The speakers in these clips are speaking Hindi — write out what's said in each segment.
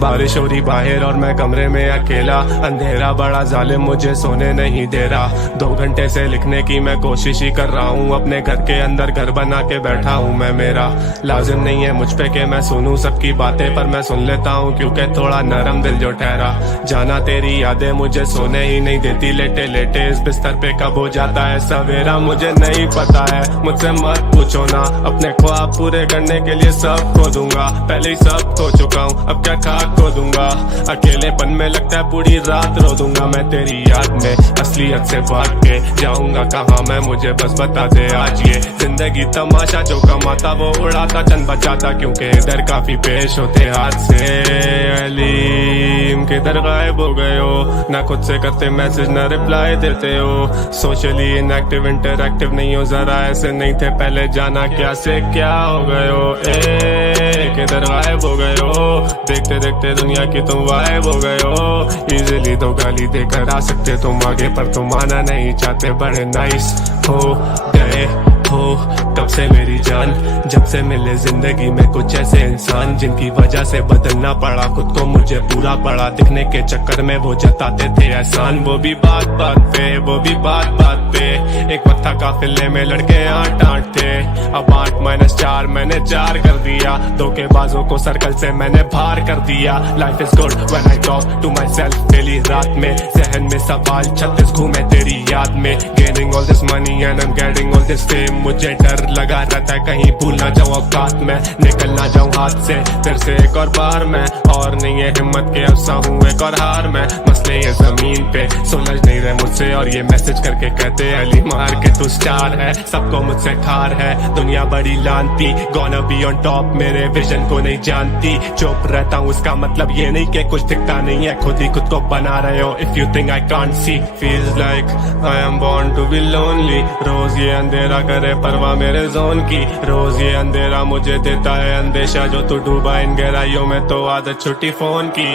बारिश हो रही बाहर और मैं कमरे में अकेला, अंधेरा बड़ा जालिम मुझे सोने नहीं दे रहा। 2 घंटे से लिखने की मैं कोशिश ही कर रहा हूँ, अपने घर के अंदर घर बना के बैठा हूँ मैं। मेरा लाजिम नहीं है मुझ पे कि मैं सुनूं सबकी बातें, पर मैं सुन लेता हूँ क्योंकि थोड़ा नरम दिल जो ठहरा। जाना तेरी यादें मुझे सोने ही नहीं देती, लेटे लेटे इस बिस्तर पे कब हो जाता है सवेरा मुझे नहीं पता है। मुझसे मत पूछो ना, अपने ख्वाब पूरे करने के लिए सब खो दूंगा। पहले ही सब खो चुका हूँ, अब क्या खाक खो दूंगा। अकेलेपन में लगता है पूरी रात रो दूंगा मैं तेरी याद में। असलियत से भाग के जाऊंगा कहाँ मैं, मुझे बस बता दे आज। ये जिंदगी तमाशा, जो कमाता वो उड़ाता, चंद बचाता क्योंकि इधर काफी पेश होते हाथ से। अलीम किधर गायब हो गए हो, ना खुद से करते मैसेज ना रिप्लाई देते हो। सोशली इनएक्टिव इंटरएक्टिव नहीं हो, जरा ऐसे नहीं थे पहले, जाना क्या से क्या हो गए हो। किधर गायब हो गए हो, देखते देखते दुनिया की तुम वाइब हो गए हो। इजीली तो गाली देकर आ सकते तुम आगे, पर तुम आना नहीं चाहते, बड़े नाइस हो गए हो कब से मेरी जान। जब से मिले जिंदगी में कुछ ऐसे इंसान, जिनकी वजह से बदलना पड़ा खुद को, मुझे पूरा पड़ा दिखने के चक्कर में वो जताते थे एहसान। वो भी बात बात पे, वो भी बात बात पे। एक वक्त था काफिले में लड़के 8-8 थे, अब 8-4 मैंने 4 कर दिया। धोखेबाजों को सर्कल से मैंने बाहर कर दिया। Life is good when I talk to myself daily रात में। जहन में सवाल 36 घूमे तेरी याद में। Gaining all this money and I am getting all this fame, मुझे डर लगा रहता है कहीं भूल ना जाऊं औकात में, निकल ना जाऊं हाथ से फिर से एक और बार मैं। और नहीं है हिम्मत के अफसा हूँ एक और हार मैं। मसले ये जमीन पे सुलझ नहीं रहे मुझसे, और ये मैसेज करके कहते अली मार के तू स्टार है। सबको मुझसे ठार है दुनिया बड़ी लानती, गोना बी ऑन टॉप मेरे विजन को नहीं जानती। चुप रहता हूँ इसका मतलब ये नहीं कि कुछ दिखता नहीं है, खुद ही खुद को बना रहे हो। If you think I can't see, feels like I am born to be lonely. रोज ये अंधेरा करे परवाह मेरे जोन की, रोज ये अंधेरा मुझे देता है अंदेशा। जो तू डूबा इन गहराइयों में तो आदत छुट्टी फोन की।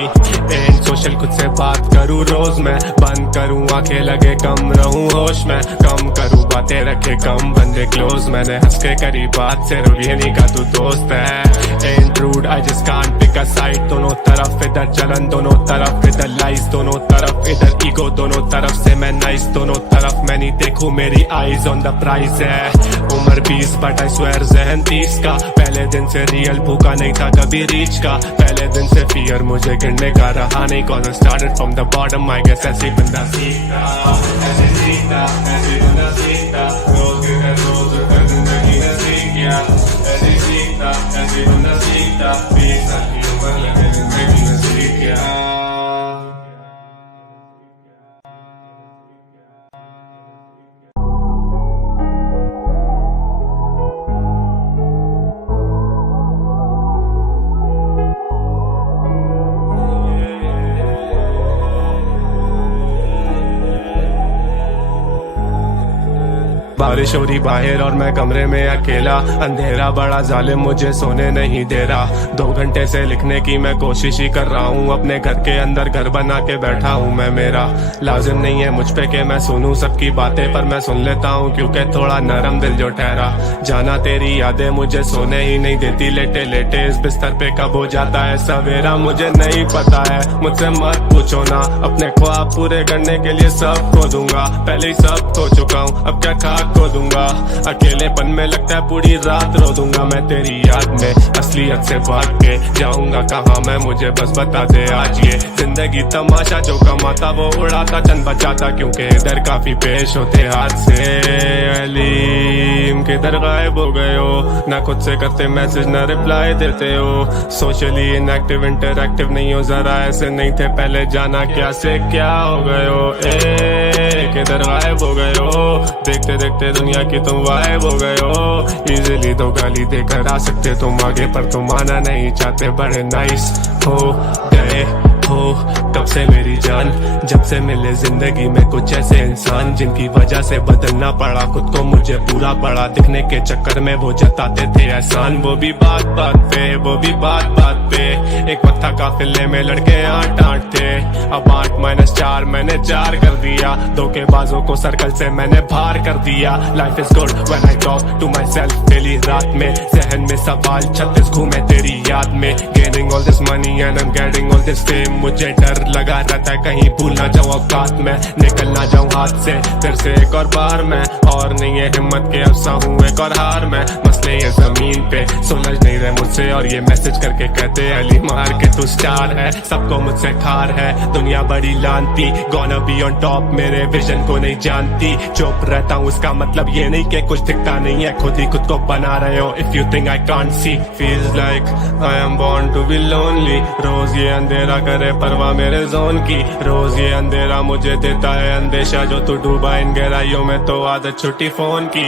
एंड सोशल खुद से बात करूँ रोज मैं, बंद करूँ आंखें लगे कम रहूँ होश में। कम करूँ बातें रखे कम बंदे क्लोज, मैंने हंस के करी बात से रुलिए नहीं का तू दोस्त है। And rude I just can't pick a side, दोनों तरफ इधर जलन दोनों तरफ इधर लाइस, दोनों तरफ इधर ईगो दोनों तरफ से मैं नाइस, दोनों तरफ मैं नहीं देखूं मेरी आईज ऑन द प्राइज है। उम्र 20 बट आई स्वेयर जहन 30 का। पहले दिन से रियल भूखा नहीं था कभी रीच का, पहले दिन से फियर मुझे गिरने का रहा नहीं। Cause I started from the bottom, I guess ऐसे बंदा सीखता, ऐसे सीखता, ऐसे बंदा सीखता। रोज के घर रोज कर जिंदगी ने सीख गया, ऐसे सीखता, ऐसे बंदा सीखता। 20 साल की उम्र लगे जिंदगी ने सीख गया। बारिश हो रही बाहर और मैं कमरे में अकेला, अंधेरा बड़ा जालिम मुझे सोने नहीं दे रहा। 2 घंटे से लिखने की मैं कोशिश ही कर रहा हूँ, अपने घर के अंदर घर बना के बैठा हूँ मैं। मेरा लाजिम नहीं है मुझ पे कि मैं सुनूं सबकी बातें, पर मैं सुन लेता हूँ क्योंकि थोड़ा नरम दिल जो ठहरा। जाना तेरी यादें मुझे सोने ही नहीं देती, लेटे लेटे इस बिस्तर पे कब हो जाता है सवेरा मुझे नहीं पता है। मुझसे मत पूछो ना, अपने ख्वाब पूरे करने के लिए सब खो दूंगा। पहले ही सब खो चुका हूँ, अब क्या खाक खो दूंगा। अकेलेपन में लगता है पूरी रात रो दूंगा मैं तेरी याद में। असलियत से भाग के जाऊंगा कहाँ मैं, मुझे बस बता दे आज। ये जिंदगी तमाशा, जो कमाता वो उड़ाता, चंद बचाता क्योंकि इधर काफी पेश होते हाथ से। अलीम किधर गायब हो गए हो, ना खुद से करते मैसेज ना रिप्लाई देते हो। सोशली इनएक्टिव इंटरएक्टिव नहीं हो, जरा ऐसे नहीं थे पहले, जाना क्या से क्या हो गए हो। किधर गायब हो गए हो, देखते देखते दुनिया की तुम वाइब हो गए हो। इजीली तो गाली देकर आ सकते तुम आगे, पर तुम आना नहीं चाहते, बड़े नाइस हो गए हो कब से मेरी जान। जब से मिले जिंदगी में कुछ ऐसे इंसान, जिनकी वजह से बदलना पड़ा खुद को, मुझे पूरा पड़ा दिखने के चक्कर में वो जताते थे एहसान। वो भी बात बात पे, वो भी बात बात पे। एक वक्त था काफिले में लड़के 8-8 थे, अब 8-4 मैंने 4 कर दिया। धोखेबाजों को सर्कल से मैंने बाहर कर दिया। Life is good when I talk to myself daily रात में। जहन में सवाल 36 घूमे तेरी याद में। Gaining all this money and I'm getting all this fame. मुझे डर लगा रहता है कहीं भूल ना जाऊं औकात में, निकल ना जाऊं हाथ से फिर से एक और बार मैं। और नहीं है हिम्मत के अफसा हूँ एक और हार मैं, मसले ये जमीन पे सुलझ नहीं रहे मुझसे। और ये मैसेज करके कहते अली मार के तू स्टार है, सबको मुझसे खार है दुनिया बड़ी लानती। Gonna be on top मेरे विजन को नहीं जानती, चुप रहता हूँ इसका मतलब ये नहीं कि कुछ दिखता नहीं है, खुद ही खुद को बना रहे हो। If you think I can't see, feels like I am born to be lonely। रोज ये अंधेरा करे परवाह मेरे जोन की, रोज ये अंधेरा मुझे देता है अंदेशा, जो तू डूबा इन गहराइयों में तो आदत छुट्टी फोन की।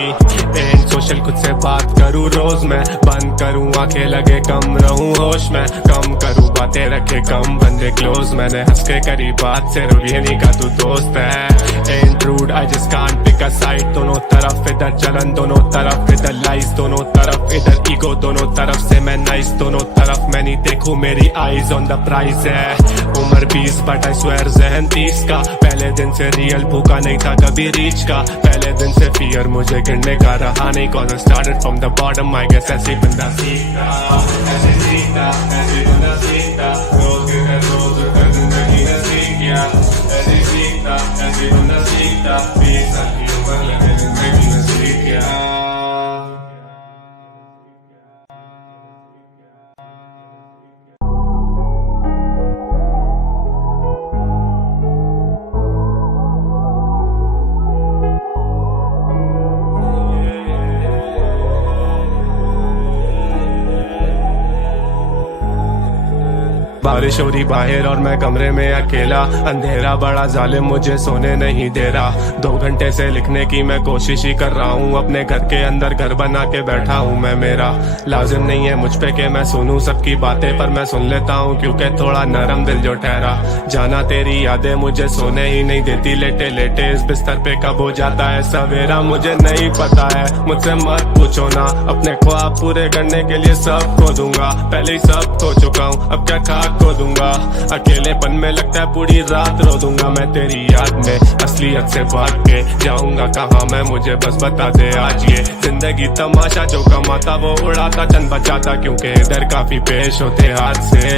एंड सोशल खुद से बात करूँ रोज मैं, बंद करूँ आंखें लगे कम रहूँ होश में, कम करूँ बातें रखे कम बंदे क्लोज। मैंने हंस के करी बात सिर्फ ये नहीं का तू दोस्त है। And rude I just can't pick a side, दोनों तरफ इधर जलन दोनों तरफ इधर लाइज, दोनों तरफ इधर ईगो दोनों तरफ से मैं नाइस, दोनों तरफ मैं नहीं देखूं मेरी आईज ऑन द प्राइज है। उम्र 20 बट आई स्वेयर जहन 30 का, पहले दिन से रियल भूखा नहीं था कभी रीच का, पहले दिन से फियर मुझे गिरने का रहा नहीं, cause I started from the bottom I guess ऐसे बंदा सीखता, ऐसे सीखता, ऐसे बंदा सीखता, रोज गिरे रोज उठकर जिंदगी ने सीख गया, ऐसे सीखता, ऐसे बंदा सीखता, 20 साल की उम्र लगे जिंदगी ने सीख गया। बारिश हो रही बाहर और मैं कमरे में अकेला, अंधेरा बड़ा जालिम मुझे सोने नहीं दे रहा। 2 घंटे से लिखने की मैं कोशिश ही कर रहा हूँ, अपने घर के अंदर घर बना के बैठा हूँ मैं। मेरा लाजिम नहीं है मुझ पे कि मैं सुनूं सबकी बातें, पर मैं सुन लेता हूँ क्योंकि थोड़ा नरम दिल जो ठहरा। जाना तेरी यादें मुझे सोने ही नहीं देती, लेटे लेटे इस बिस्तर पे कब हो जाता है सवेरा मुझे नहीं पता है। मुझसे मत पूछो ना, अपने ख्वाब पूरे करने के लिए सब खो दूंगा, पहले ही सब खो चुका हूँ अब क्या खाक खो दूंगा। अकेलेपन में लगता है पूरी रात रो दूंगा मैं तेरी याद में, असलियत से भाग के जाऊंगा कहाँ मैं, मुझे बस बता दे आज ये जिंदगी तमाशा, जो कमाता वो उड़ाता चंद बचाता, क्योंकि इधर काफी पेश होते हाथ से।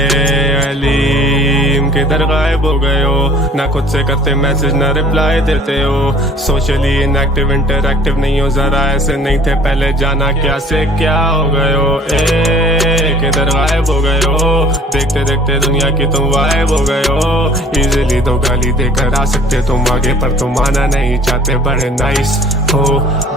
अलीम किधर गायब हो गए हो, ना खुद से करते मैसेज ना रिप्लाई देते हो, सोशली इनएक्टिव इंटरएक्टिव नहीं हो जरा ऐसे नहीं थे पहले, जाना क्या से क्या हो गए हो। किधर गायब हो गए हो, देखते देखते दुनिया की तुम गायब हो गए हो। इजीली तो गाली देकर आ सकते तुम आगे, पर तुम आना नहीं चाहते, बड़े नाइस हो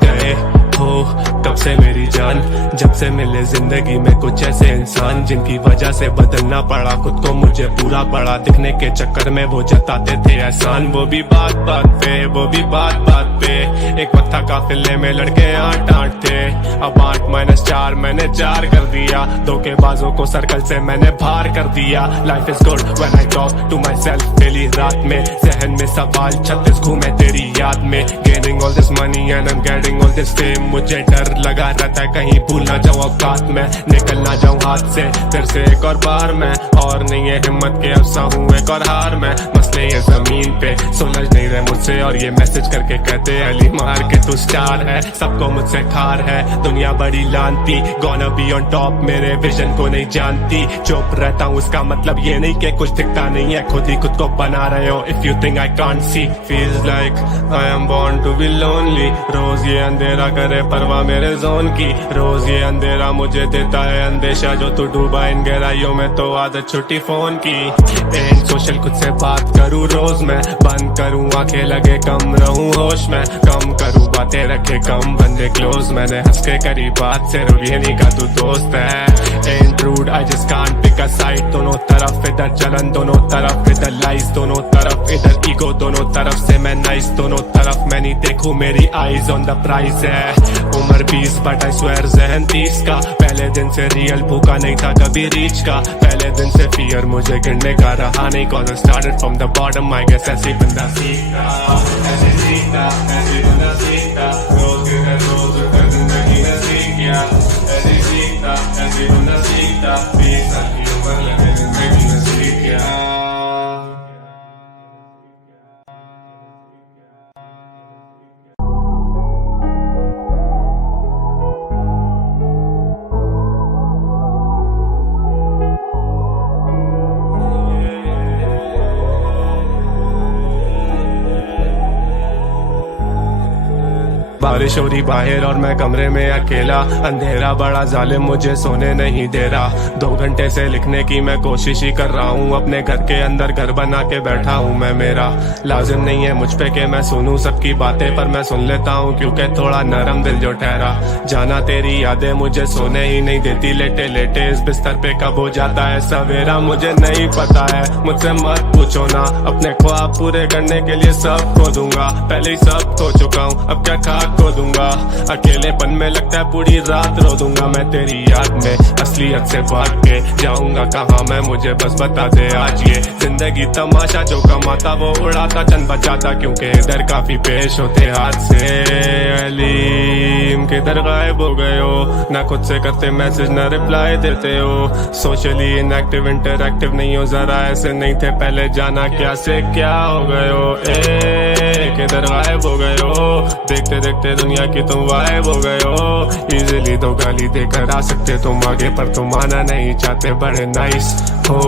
गए हो कब से मेरी जान, जब से मिले जिंदगी में कुछ ऐसे इंसान, जिनकी वजह से बदलना पड़ा खुद को मुझे पूरा पड़ा, दिखने के चक्कर में वो जताते थे एहसान, वो भी बात बात पे, वो भी बात बात पे। एक वक्त था काफिले में लड़के 8-8 थे, अब 8-4 मैंने 4 कर दिया, धोखेबाजों को सर्कल से मैंने बाहर कर दिया। Life is good when I talk to myself daily रात में, जहन में सवाल 36 घूमे तेरी याद में। Gaining all this money and I am getting all this fame, मुझे डर लगा रहता है कहीं भूल ना जाऊं औकात में, निकल ना जाऊं हाथ से फिर से एक और बार मैं। और नहीं है हिम्मत के अफसा हूँ एक और हार मैं, मसले ये जमीन पे सुलझ नहीं रहे मुझसे। और ये मैसेज करके कहते अली मार के तू स्टार है, सबको मुझसे खार है दुनिया बड़ी लानती। Gonna be on top मेरे विजन को नहीं जानती, चुप रहता हूँ इसका मतलब ये नहीं कि कुछ दिखता नहीं है, खुद ही खुद को बना रहे हो। If you think I can't see, feels like I am born to be lonely। रोज ये अंधेरा करे परवाह मेरे जोन की, रोज ये अंधेरा मुझे देता है अंदेशा, जो तू डूबा इन गहराइयों में तो आदत छुट्टी फोन की। एंड सोशल खुद से बात करूँ रोज मैं, बंद करूँ आंखें लगे कम रहूँ होश में, कम करूँ बातें रखे कम बंदे क्लोज। मैंने हंस के करी बात सिर्फ ये नहीं का तू दोस्त है। And rude I just can't pick a side, दोनों तरफ इधर जलन दोनों तरफ इधर लाइज, दोनों तरफ इधर ईगो दोनों तरफ से मैं नाइस, दोनों तरफ मैं नहीं देखूं मेरी आईज ऑन द प्राइज है। उम्र 20 बट आई स्वेयर जहन 30 का, पहले दिन से रियल भूखा नहीं था कभी रीच का, पहले दिन से फियर मुझे गिरने का रहा नहीं, cause I started from the bottom I guess ऐसे बंदा सीखता, ऐसे सीखता, ऐसे बंदा सीखता, रोज गिरे रोज उठकर जिंदगी ने सीख गया, ऐसे सीखता, ऐसे बंदा सीखता, 20 साल की उम्र लगे जिंदगी ने सीख गया। बारिश हो रही बाहर और मैं कमरे में अकेला, अंधेरा बड़ा जालिम मुझे सोने नहीं दे रहा। 2 घंटे से लिखने की मैं कोशिश ही कर रहा हूँ, अपने घर के अंदर घर बना के बैठा हूँ मैं। मेरा लाजिम नहीं है मुझ पे कि मैं सुनूं सबकी बातें, पर मैं सुन लेता हूँ क्योंकि थोड़ा नरम दिल जो ठहरा। जाना तेरी यादें मुझे सोने ही नहीं देती, लेटे लेटे इस बिस्तर पे कब हो जाता है सवेरा मुझे नहीं पता है। मुझसे मत पूछो ना, अपने ख्वाब पूरे करने के लिए सब खो दूंगा, पहले ही सब खो चुका हूँ अब क्या खाक खो दूंगा। अकेलेपन में लगता है पूरी रात रो दूंगा मैं तेरी याद में, असलियत से भाग के जाऊंगा कहाँ मैं, मुझे बस बता दे आज। ये जिंदगी तमाशा, जो कमाता वो उड़ाता चंद बचाता, क्योंकि इधर काफी पेश होते हाथ से। अलीम किधर गायब हो गए हो, ना खुद से करते मैसेज ना रिप्लाई देते हो, सोशली इनएक्टिव इंटरएक्टिव नहीं हो, जरा ऐसे नहीं थे पहले, जाना क्या से क्या हो गए हो। किधर गायब हो गए हो, देखते देखते दुनिया की तुम वाइब हो गए हो। इजीली तो गाली देकर आ सकते तुम आगे, पर तुम आना नहीं चाहते, बड़े नाइस हो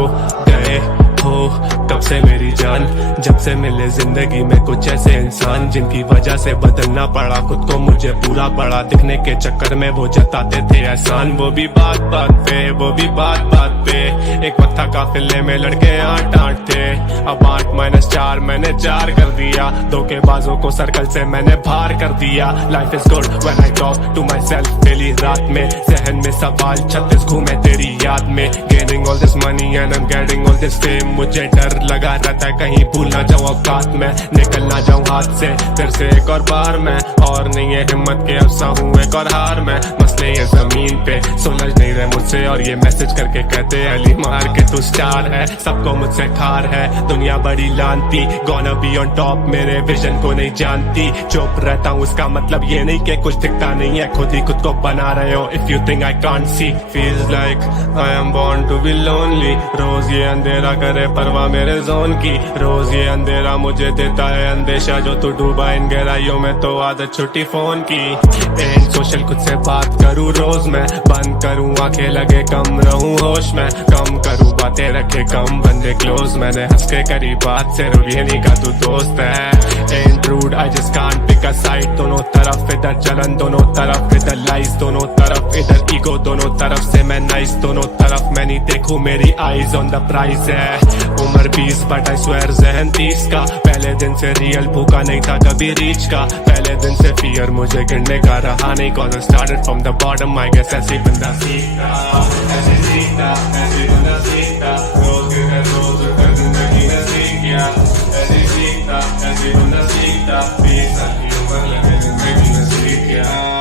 गए हो तब से मेरी जान, जब से मिले जिंदगी में कुछ ऐसे इंसान जिनकी वजह से बदलना पड़ा खुद को, मुझे पूरा पड़ा दिखने के चक्कर में वो जताते थे एहसान। वो भी बात बात पे, वो भी बात बात पे, एक वक्त था काफिले में लड़के 8-8 थे, अब 8-4 मैंने 4 कर दिया। धोखेबाजों को सर्कल से मैंने बाहर कर दिया। Life is good when I talk to myself daily रात में, जहन में सवाल 36 घूमे तेरी याद में। Gaining all this money and I am getting all this fame, मुझे डर लगा रहता है कहीं भूल ना जाऊं औकात में, निकल ना जाऊं हाथ से फिर से एक और बार में, और नहीं है हिम्मत के अब सा हूं एक और हार में। मसले ये जमीन पे सुलझ नहीं रहे मुझसे, और ये मैसेज करके कहते अली मार के तू स्टार है, सबको मुझसे ठार है दुनिया बड़ी लानती, गोना बी ऑन टॉप मेरे विजन को नहीं जानती। चुप रहता हूँ उसका मतलब ये नहीं कि कुछ दिखता नहीं है, खुद ही खुद को बना रहे हो। If you think I can't see, feels like I am born to be lonely, रोज ये अंधेरा करे परवाह मेरे जोन की, रोज ये अंधेरा मुझे देता है अंदेशा, जो तू डूबा इन गहराइयों में तो आदत छुट्टी फोन की। एंड सोशल खुद से बात करूँ रोज मैं, बंद करूँ आंखें लगे कम रहूँ होश में, कम करूँ बातें रखे कम बंदे क्लोज, मैंने हंस के करी बात से ये नहीं का तू दोस्त है। And rude I just can't pick a side, दोनों तरफ इधर जलन दोनों तरफ इधर लाइस, दोनों तरफ इधर ईगो दोनों तरफ से मैं नाइस, दोनों तरफ मैं नहीं देखूं मेरी आईज ऑन द प्राइस है। उम्र 20 बट आई स्वेयर जहन 30 का, पहले दिन से रियल भूखा नहीं था कभी रीच का, पहले दिन से फियर मुझे गिरने का रहा नहीं, cause I started from the bottom, I guess ऐसे बंदा सीखता, ऐसे सीखता, ऐसे बंदा सीखता, रोज के रोज कर जिंदगी ने सीख गया, ऐसे सीखता, ऐसे बंदा सीखता, 20 साल की उम्र लगे जिंदगी ने सीख गया।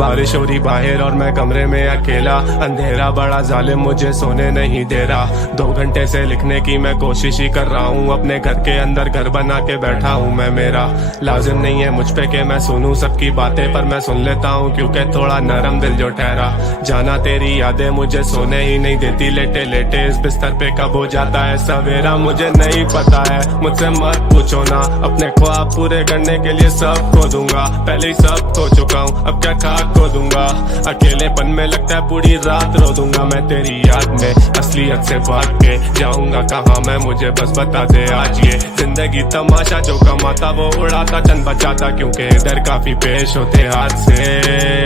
बारिश हो रही बाहर और मैं कमरे में अकेला, अंधेरा बड़ा जालिम मुझे सोने नहीं दे रहा। 2 घंटे से लिखने की मैं कोशिश ही कर रहा हूँ, अपने घर के अंदर घर बना के बैठा हूँ मैं। मेरा लाजिम नहीं है मुझ पे कि मैं सुनूं सबकी बातें, पर मैं सुन लेता हूँ क्योंकि थोड़ा नरम दिल जो ठहरा। जाना तेरी यादें मुझे सोने ही नहीं देती, लेटे लेटे इस बिस्तर पे कब हो जाता है सवेरा मुझे नहीं पता है। मुझसे मत पूछो ना, अपने ख्वाब पूरे करने के लिए सब खो दूंगा, पहले ही सब खो चुका हूँ अब क्या खाक खो दूंगा। अकेलेपन में लगता है पूरी रात रो दूंगा मैं तेरी याद में, असलियत से भाग के जाऊंगा कहाँ मैं, मुझे बस बता दे आज। ये जिंदगी तमाशा, जो कमाता वो उड़ाता चंद बचाता, क्योंकि इधर काफी पेश होते हाथ से।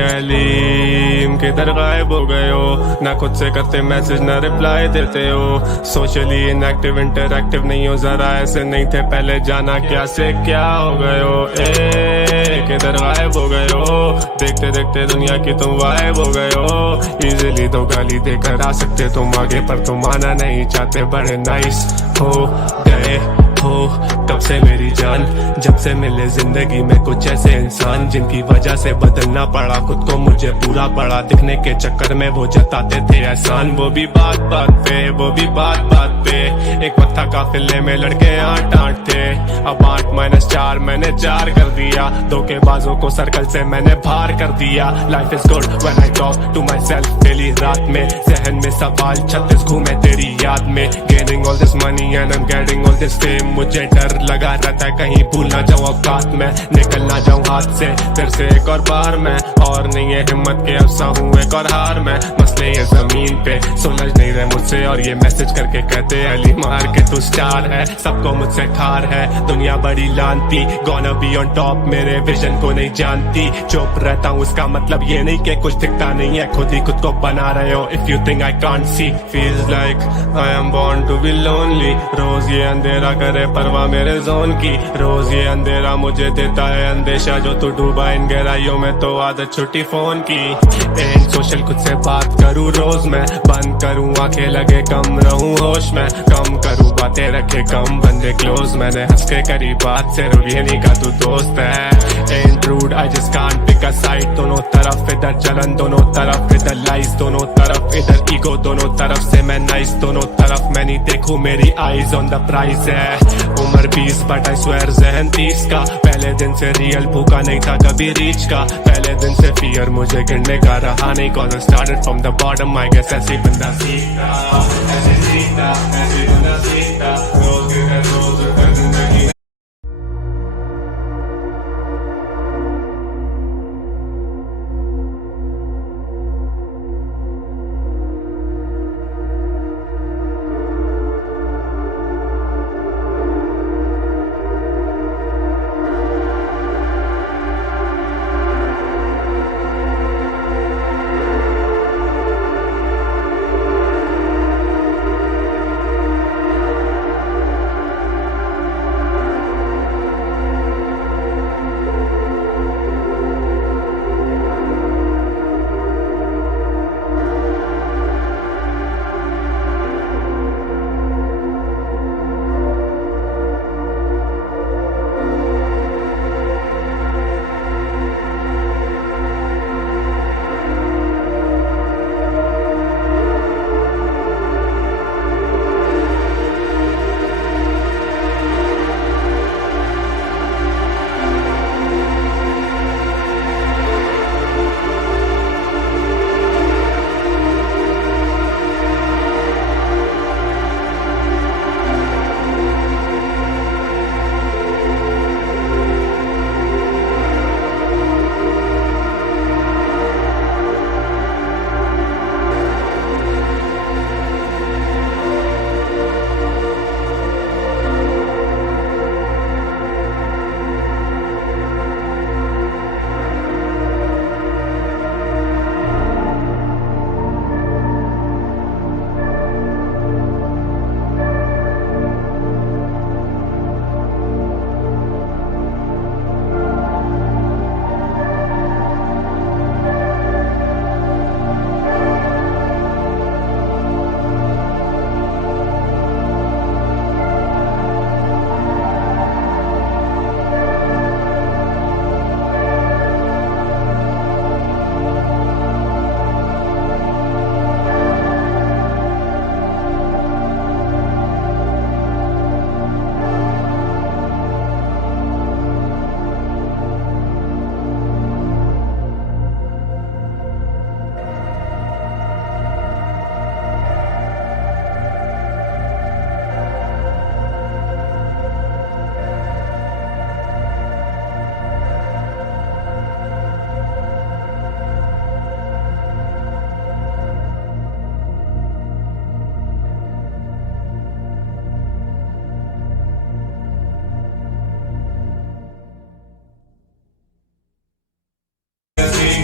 अलीम किधर गायब हो गए हो, ना खुद से करते मैसेज ना रिप्लाई देते हो, सोशली इनएक्टिव इंटरएक्टिव नहीं हो, जरा ऐसे नहीं थे पहले, जाना क्या से क्या हो गए हो। किधर गायब हो गए हो, देखते देखते दुनिया की तुम वाइब हो गए हो। इजीली तो गाली देकर आ सकते तुम आगे, पर तुम आना नहीं चाहते, बड़े नाइस हो गए हो कब से मेरी जान, जब से मिले जिंदगी में कुछ ऐसे इंसान जिनकी वजह से बदलना पड़ा खुद को, मुझे पूरा पड़ा दिखने के चक्कर में वो जताते थे एहसान। वो भी बात बात पे, वो भी बात बात पे, एक वक्त था काफिले में लड़के 8-8 थे, अब 8-4 मैंने 4 कर दिया, धोखेबाजों को सर्कल से मैंने बाहर कर दिया। Life is good when I talk to myself daily, रात में जहन में सवाल 36 घूमे तेरी याद में, gaining all this money and I am getting all this fame, मुझे डर लगा रहता है कहीं भूल ना जाऊं औकात में, निकल ना जाऊं हाथ से फिर से एक और बार में, और नहीं है हिम्मत के अफसा हूँ एक और हार में, मसले ये जमीन पे सुलझ नहीं रहे मुझसे, और ये मैसेज करके कहते अली मार के तू स्टार है, सबको मुझसे ठार है दुनिया बड़ी लानती, गोना बी ऑन टॉप मेरे विजन को नहीं जानती, चुप रहता हूँ इसका मतलब ये नहीं कि कुछ दिखता नहीं है, खुद ही खुद को बना रहे हो। If you think I can't see, feels like I am born to be lonely, रोज ये अंधेरा करे परवाह मेरे जोन की, रोज ये अंधेरा मुझे देता है अंदेशा, जो तू डूबा इन गहराइयों में तो आदत छुट्टी फोन की, एंड सोशल खुद से बात करूँ रोज मैं, बंद करूँ आंखें लगे कम रहूँ होश में, कम करूँ बातें रखे कम बंदे क्लोज, मैंने हंस के करी बात सिर्फ ये नहीं का तू दोस्त है, and rude I just can't pick a side, दोनों तरफ इधर जलन दोनों तरफ इधर लाइस, दोनों तरफ इधर ईगो दोनों तरफ से मैं नाइस, दोनों तरफ मैं नहीं देखूं मेरी आईज ऑन द प्राइज है, उम्र 20 बट आई स्वेयर जहन 30 का, पहले दिन से रियल भूखा नहीं था कभी रीच का, पहले दिन से फियर मुझे गिरने का रहा नहीं, cause I started from the bottom, I guess ऐसे बंदा सीखता, ऐसे सीखता, ऐसे बंदा सीखता, रोज के रोज कर जिंदगी।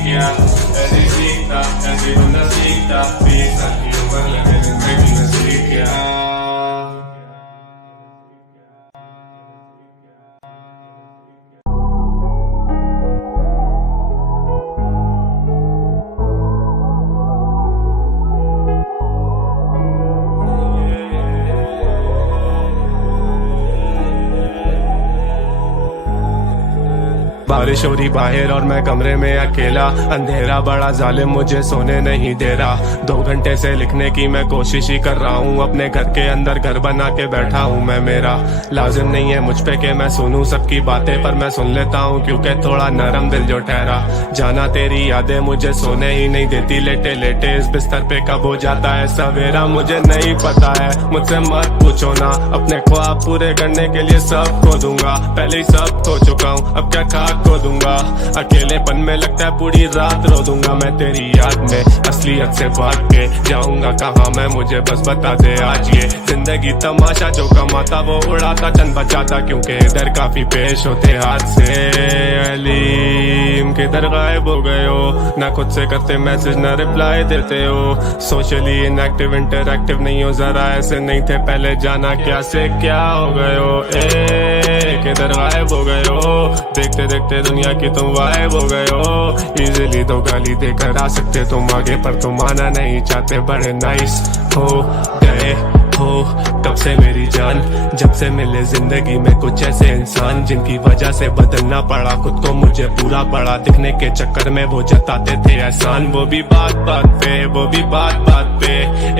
Necesita, casi no necesita, pisa, y yo para la que necesita. शोरी शोरी बाहर और मैं कमरे में अकेला, अंधेरा बड़ा जालिम मुझे सोने नहीं दे रहा। 2 घंटे से लिखने की मैं कोशिश ही कर रहा हूँ, अपने घर के अंदर घर बना के बैठा हूँ मैं। मेरा लाजिम नहीं है मुझ पे कि मैं सुनूं सबकी बातें, पर मैं सुन लेता हूँ क्योंकि थोड़ा नरम दिल जो ठहरा। जाना तेरी यादें मुझे सोने ही नहीं देती, लेटे लेटे इस बिस्तर पे कब हो जाता है सवेरा मुझे नहीं पता है। मुझसे मत पूछो ना, अपने ख्वाब पूरे करने के लिए सब खो दूंगा। पहले ही सब खो चुका हूँ, अब क्या खाक खो दूंगा। अकेलेपन में लगता है पूरी रात रो दूंगा मैं तेरी याद में। असलियत से भाग के जाऊंगा कहाँ मैं, मुझे बस बता दे आज। ये जिंदगी तमाशा, जो कमाता वो उड़ाता चंद बचाता, क्योंकि इधर काफी पेश होते हाथ से। अलीम किधर गायब हो गए हो, ना खुद से करते मैसेज ना रिप्लाई देते हो। सोशली इनएक्टिव इंटरएक्टिव नहीं हो, जरा ऐसे नहीं थे पहले, जाना क्या से क्या हो गए हो। किधर गायब हो गए हो, देखते देखते दुनिया की तुम गायब हो गए हो। इजीली तो गाली देकर आ सकते तुम आगे, पर तुम आना नहीं चाहते, बड़े नाइस हो गए हो कब से मेरी जान। जब से मिले जिंदगी में कुछ ऐसे इंसान, जिनकी वजह से बदलना पड़ा खुद को, मुझे पूरा पड़ा दिखने के चक्कर में वो जताते थे एहसान। वो भी बात बात पे, वो भी बात बात पे,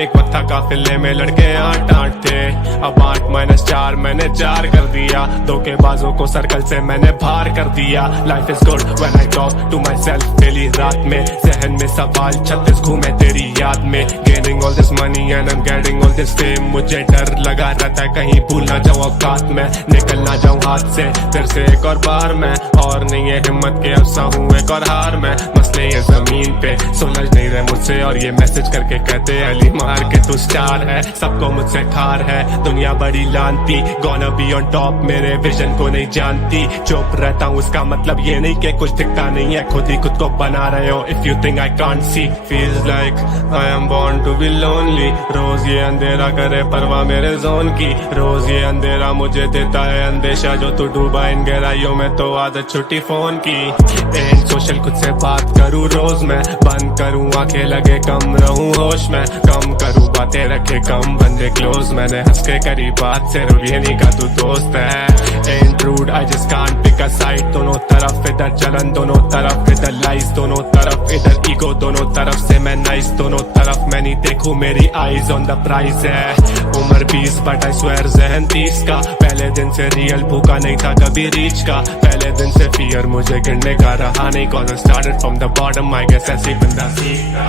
एक वक्त था काफिले में लड़के 8-8 थे, अब 8-4 मैंने 4 कर दिया। धोखेबाजों को सर्कल से मैंने बाहर कर दिया। Life is good when I talk to myself daily रात में, जहन में सवाल 36 घूमे तेरी याद में। Gaining all this money and I am getting all this fame, मुझे डर लगा रहता है कहीं भूल ना जाऊं औकात में, निकल ना जाऊं हाथ से फिर से एक और बार में। और नहीं है हिम्मत के अफसा हूँ एक और हार में, मसले ये जमीन पे सुलझ नहीं रहे मुझसे, और ये मैसेज करके कहते अली मार के तू स्टार है। सबको मुझसे ठार है दुनिया बड़ी लानती, गोना बी ऑन टॉप मेरे विजन को नहीं जानती। चुप रहता हूँ इसका मतलब ये नहीं कि कुछ दिखता नहीं है, खुद ही खुद को बना रहे हो। If you think I can't see, feels like I am born to be lonely. रोज ये अंधेरा करे परवाह मेरे जोन की, रोज ये अंधेरा मुझे देता है अंदेशा, जो तू डूबा इन गहराइयों में तो आदत छुट्टी फोन की। एंड सोशल खुद से बात करूँ रोज मैं, बंद करूँ आंखें लगे कम रहूँ होश में, कम करूँ बातें रखे कम बंदे क्लोज। मैंने हंस के करी बात सिर्फ ये नहीं का तू दोस्त है। And rude I just can't pick a side, दोनों तरफ इधर जलन दोनों तरफ इधर लाइज, दोनों तरफ इधर ईगो दोनों तरफ से मैं नाइस, दोनों तरफ मैं नहीं देखूं मेरी आईज ऑन द प्राइज है। उम्र 20 बट आई स्वेयर जहन 30 का, पहले दिन से रियल भूखा नहीं था कभी रीच का, पहले दिन से फियर मुझे गिरने का रहा नहीं, cause I started from the bottom I guess ऐसे बंदा सीखता,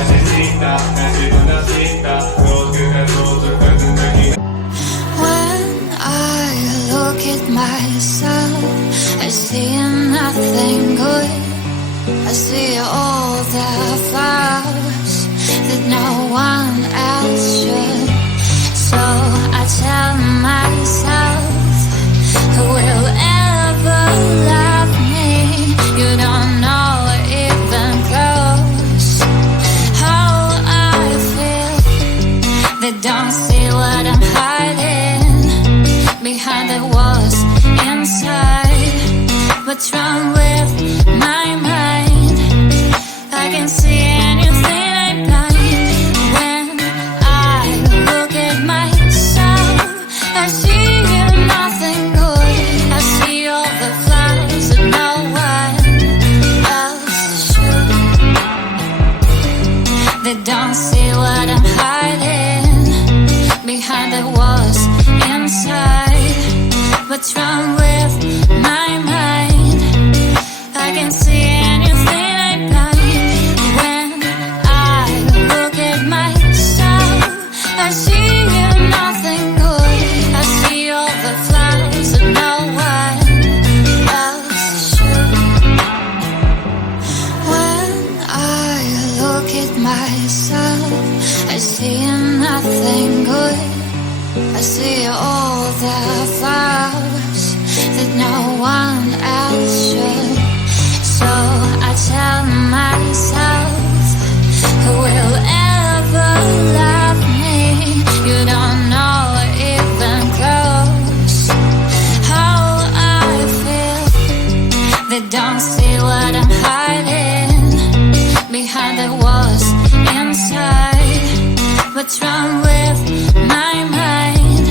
ऐसे सीखता, ऐसे बंदा सीखता, रोज के रोज कर जिंदगी। When I look at myself, I see nothing good. I see all the flaws that no one else should. So I tell myself, who will ever love me? You don't know even close how I feel. They don't see what I'm hiding behind the walls inside. What's wrong with my mind? I can see anything I'm blind. When I look at myself, I see nothing good. I see all the flaws that no one else should. They don't see what I'm hiding behind the walls inside. What's wrong with my mind? I can see anything I'm blind. When I look at myself, I see nothing good. I see all the flaws that no one else should. When I look at myself, I see nothing good. I see all the flaws that no one else should. So I tell myself, who will ever love me? You don't know even close how I feel. They don't see what I'm hiding behind the walls inside. What's wrong with my mind?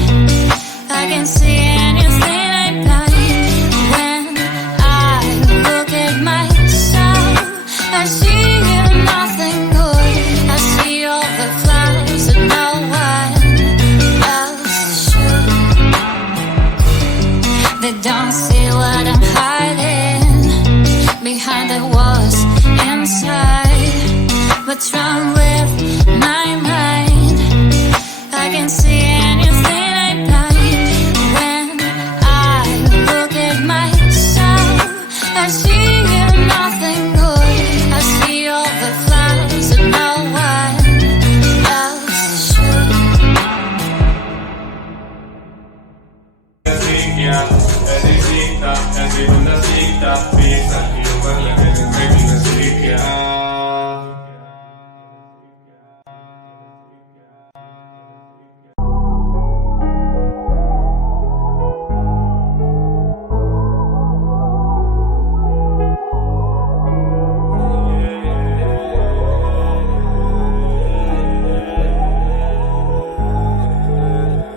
I can see anything I'm blind. When I What's wrong with my mind? I can see anything I like. When I look at myself, I see nothing good. I see all the flaws that no one else should.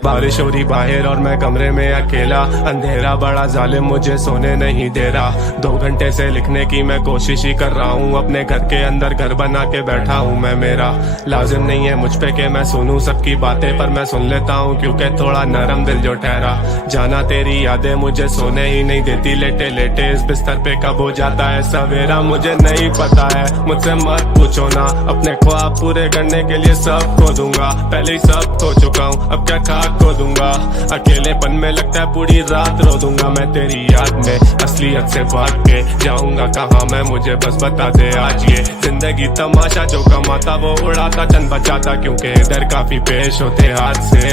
बारिश हो रही बाहर और मैं कमरे में अकेला, अंधेरा बड़ा जालिम मुझे सोने नहीं दे रहा। 2 घंटे से लिखने की मैं कोशिश ही कर रहा हूँ, अपने घर के अंदर घर बना के बैठा हूँ मैं। मेरा लाजिम नहीं है मुझ पे कि मैं सुनूं सबकी बातें, पर मैं सुन लेता हूँ क्योंकि थोड़ा नरम दिल जो ठहरा। जाना तेरी यादें मुझे सोने ही नहीं देती, लेटे लेटे इस बिस्तर पे कब हो जाता है सवेरा मुझे नहीं पता है। मुझसे मत पूछो ना, अपने ख्वाब पूरे करने के लिए सब खो दूंगा। पहले ही सब खो चुका हूँ, अब क्या खाक खो दूंगा। अकेलेपन में लगता है पूरी रात रो दूंगा मैं तेरी याद में। असलियत से भाग के जाऊंगा कहाँ मैं, मुझे बस बता दे आज। ये जिंदगी तमाशा, जो कमाता वो उड़ाता, चंद बचाता, क्योंकि इधर काफी पेश होते हाथ से।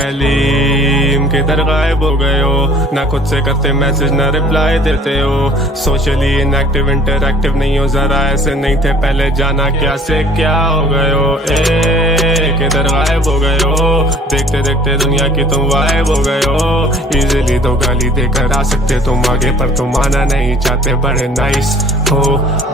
अलीम किधर गायब हो गए हो, ना खुद से करते मैसेज ना रिप्लाई देते हो। सोशली इनएक्टिव इंटरएक्टिव नहीं हो, जरा ऐसे नहीं थे पहले, जाना क्या से क्या हो गए हो। किधर गायब हो गए हो, देखते देखते दुनिया की तुम वाइब हो गए हो। इजीली तो गाली देकर आ सकते तुम आगे, पर तुम आना नहीं चाहते, बड़े नाइस हो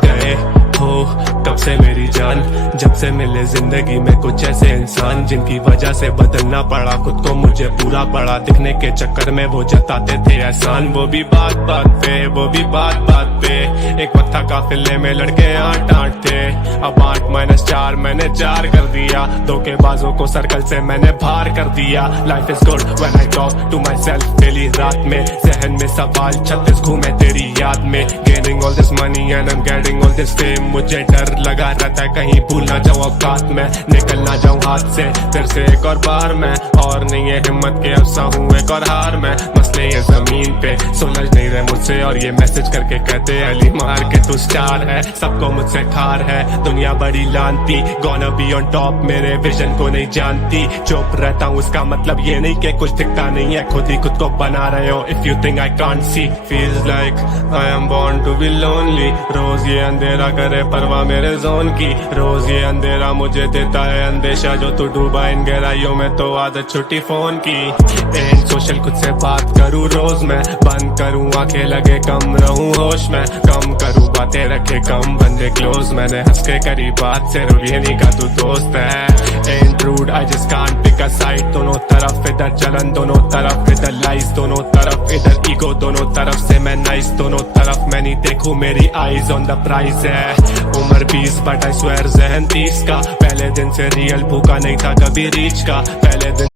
गए हो तब से मेरी जान। जब से मिले जिंदगी में कुछ ऐसे इंसान, जिनकी वजह से बदलना पड़ा खुद को, मुझे पूरा पड़ा दिखने के चक्कर में वो जताते थे एहसान। वो भी बात बात पे, वो भी बात बात पे। एक वक्त था काफिले में लड़के 8-8 थे, अब 8-4 मैंने 4 कर दिया। धोखेबाजों को सर्कल से मैंने बाहर कर दिया। Life is good when I talk to myself daily रात में। जहन में सवाल 36 घूमे तेरी याद में। Gaining all this money and I am getting all this fame, मुझे डर लगा रहता है कहीं भूल ना जाऊं औकात में, निकल ना जाऊं हाथ से फिर से एक और बार में। और नहीं है हिम्मत के अफसा हूँ एक और हार में। मसले ये जमीन पे सुलझ नहीं रहे मुझसे, और ये मैसेज करके कहते अली मार के तू स्टार है। सबको मुझसे खार है दुनिया बड़ी लानती, गोना बी ऑन टॉप मेरे विजन को नहीं जानती। चुप रहता हूँ इसका मतलब ये नहीं कि कुछ दिखता नहीं है, खुद ही खुद को बना रहे हो। If you think I can't see, feels like I am born to be lonely. रोज ये अंधेरा करे परवाह मेरे जोन की, रोज ये अंधेरा मुझे देता है अंदेशा। जो तू डूबा इन गहराइयों में तो आदत छुट्टी फोन की। एंड सोशल खुद से बात करूँ रोज मैं, बंद करूँ आंखें लगे कम रहूँ होश में। कम करूँ बातें रखे कम बंदे क्लोज, मैंने हंस के करी बात से ये नहीं का तू दोस्त है। And rude I just can't pick a side, दोनों तरफ इधर जलन, दोनों तरफ इधर लाइस, दोनों तरफ इधर ईगो, दोनों तरफ से मैं नाइस, दोनों तरफ मैं नहीं देखूं मेरी आईज ऑन द प्राइस है। उम्र 20 बट आई स्वेयर जहन 30 का, पहले दिन से रियल भूखा नहीं था कभी रीच का। पहले दिन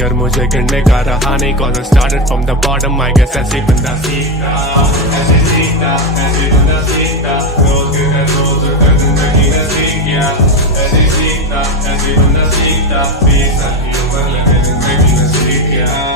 फियर मुझे गिरने का रहा नहीं, cause I started from the bottom, I guess ऐसे बंदा सीखता, ऐसे सीखता, ऐसे बंदा सीखता, रोज के घर जिंदगी ने सीख गया, ऐसे सीखता, ऐसे बंदा सीखता, 20 साल की उम्र लगे जिंदगी ने सीख गया।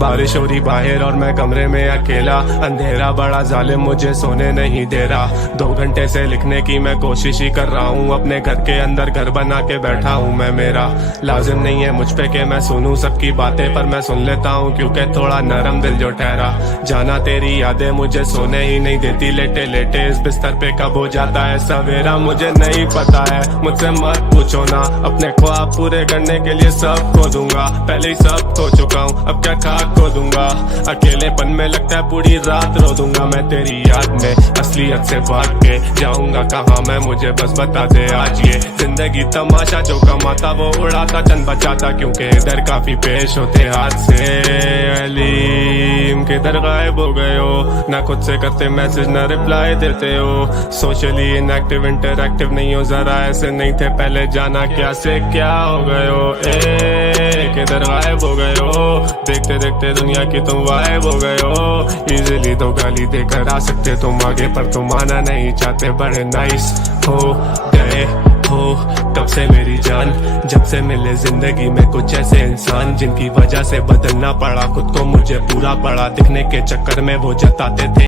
बारिश हो रही बाहर और मैं कमरे में अकेला, अंधेरा बड़ा जालिम मुझे सोने नहीं दे रहा। 2 घंटे से लिखने की मैं कोशिश ही कर रहा हूँ, अपने घर के अंदर घर बना के बैठा हूँ मैं। मेरा लाजिम नहीं है मुझ पे कि मैं सुनूं सबकी बातें, पर मैं सुन लेता हूँ क्योंकि थोड़ा नरम दिल जो ठहरा। जाना तेरी यादें मुझे सोने ही नहीं देती, लेटे लेटे इस बिस्तर पे कब हो जाता है सवेरा मुझे नहीं पता है। मुझसे मत पूछो ना, अपने ख्वाब पूरे करने के लिए सब खो दूंगा, पहले ही सब खो चुका हूँ, अब क्या खाक खो दूंगा। अकेलेपन में लगता है पूरी रात रो दूंगा मैं तेरी याद में, असलियत से भाग के जाऊंगा कहाँ मैं, मुझे बस बता दे आज। ये जिंदगी तमाशा, जो कमाता वो उड़ाता, चंद बचाता, क्योंकि इधर काफी पेश होते हाथ से। अलीम किधर गायब हो गए हो, ना खुद से करते मैसेज ना रिप्लाई देते हो, सोशली इनएक्टिव इंटरएक्टिव नहीं हो, जरा ऐसे नहीं थे पहले, जाना क्या से क्या हो गए हो। किधर गायब हो गए हो, देखते देखते दुनिया की तुम वाइब हो गए हो। इजीली तो गाली देकर आ सकते तुम आगे, पर तुम आना नहीं चाहते, बड़े नाइस हो गए हो तब से मेरी जान, जब से मिले जिंदगी में कुछ ऐसे इंसान जिनकी वजह से बदलना पड़ा खुद को, मुझे पूरा पड़ा दिखने के चक्कर में वो जताते थे